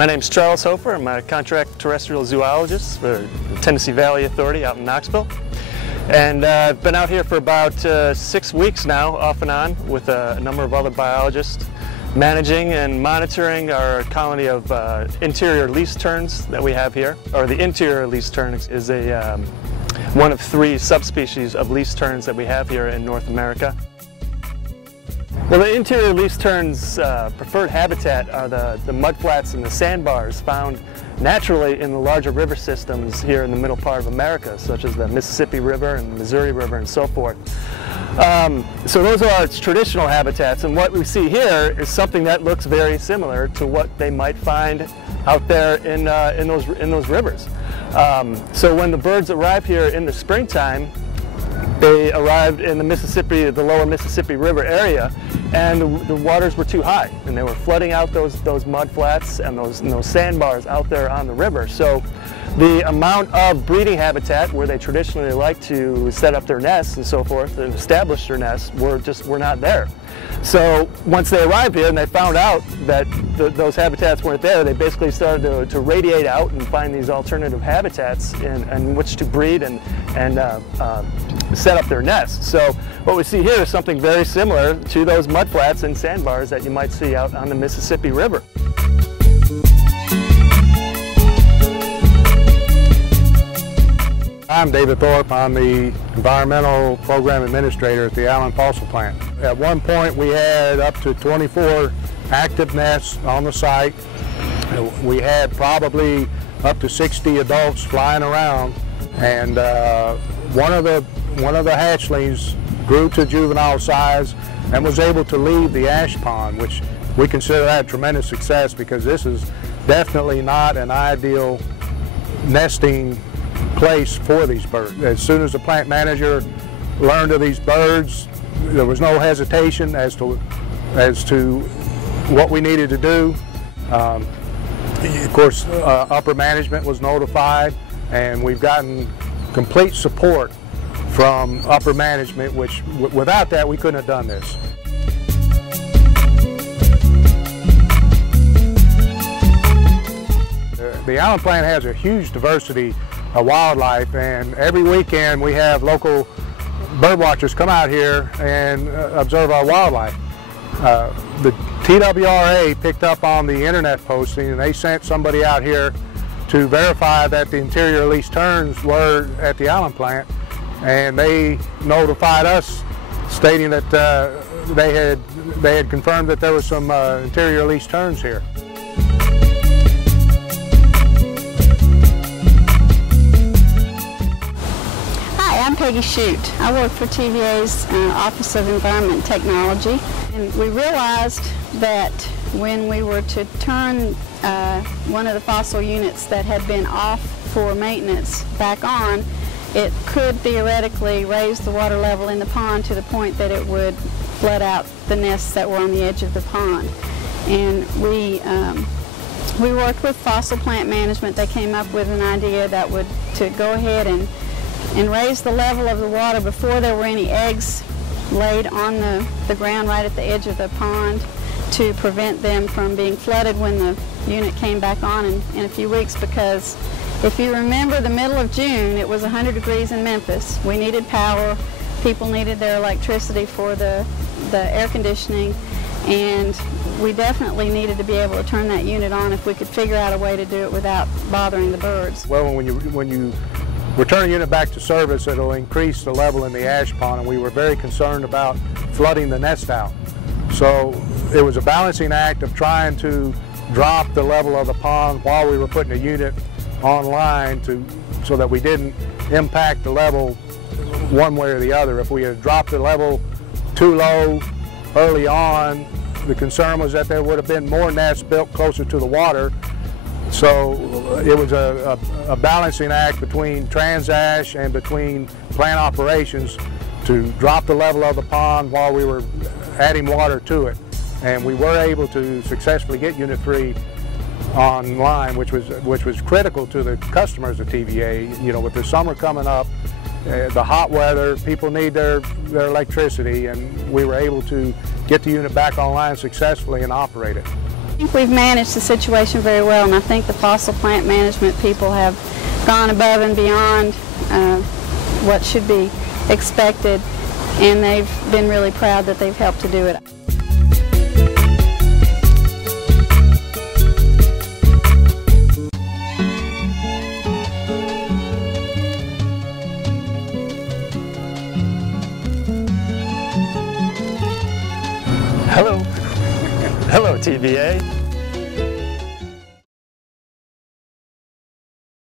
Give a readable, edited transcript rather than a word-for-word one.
My name's Charles Hofer. I'm a contract terrestrial zoologist for the Tennessee Valley Authority out in Knoxville. And I've been out here for about 6 weeks now, off and on, with a number of other biologists, managing and monitoring our colony of interior least terns that we have here. Or the interior least tern is one of 3 subspecies of least terns that we have here in North America. Well, the interior least tern's preferred habitat are the mudflats and the sandbars found naturally in the larger river systems here in the middle part of America, such as the Mississippi River and the Missouri River and so forth. So those are its traditional habitats, and what we see here is something that looks very similar to what they might find out there in those rivers. So when the birds arrive here in the springtime, they arrived in the Mississippi, the lower Mississippi River area, and the waters were too high, and they were flooding out those mud flats and those sandbars out there on the river. So the amount of breeding habitat where they traditionally like to set up their nests and so forth and establish their nests were not there. So once they arrived here and they found out that those habitats weren't there, they basically started to radiate out and find these alternative habitats in which to breed and set up their nests. So what we see here is something very similar to those mudflats and sandbars that you might see out on the Mississippi River. I'm David Thorpe. I'm the Environmental Program Administrator at the Allen Fossil Plant. At one point we had up to 24 active nests on the site. We had probably up to 60 adults flying around, and one of the hatchlings grew to juvenile size and was able to leave the ash pond, which we consider that a tremendous success, because this is definitely not an ideal nesting place for these birds. As soon as the plant manager learned of these birds, there was no hesitation as to what we needed to do. Of course, upper management was notified, and we've gotten complete support from upper management, which without that we couldn't have done this. The Allen plant has a huge diversity of wildlife, and every weekend we have local bird watchers come out here and observe our wildlife. The TWRA picked up on the internet posting, and they sent somebody out here to verify that the interior least terns were at the Allen plant, and they notified us stating that they had confirmed that there was some interior least terns here. I'm Peggy Shute. I work for TVA's Office of Environment Technology, and we realized that when we were to turn one of the fossil units that had been off for maintenance back on, it could theoretically raise the water level in the pond to the point that it would flood out the nests that were on the edge of the pond. And we worked with fossil plant management. They came up with an idea that to go ahead and raise the level of the water before there were any eggs laid on the ground right at the edge of the pond, to prevent them from being flooded when the unit came back on in a few weeks. Because if you remember, the middle of June, it was 100 degrees in Memphis. We needed power. People needed their electricity for the air conditioning, and we definitely needed to be able to turn that unit on if we could figure out a way to do it without bothering the birds. Well, when you return a unit back to service, it'll increase the level in the ash pond, and we were very concerned about flooding the nest out. So it was a balancing act of trying to drop the level of the pond while we were putting a unit online so that we didn't impact the level one way or the other. If we had dropped the level too low early on, the concern was that there would have been more nests built closer to the water. So it was a balancing act between transash and between plant operations to drop the level of the pond while we were adding water to it. And we were able to successfully get Unit 3 online, which was critical to the customers of TVA. You know, with the summer coming up, the hot weather, people need their electricity, and we were able to get the unit back online successfully and operate it. I think we've managed the situation very well, and I think the fossil plant management people have gone above and beyond what should be expected, and they've been really proud that they've helped to do it. Hello. Hello, TVA.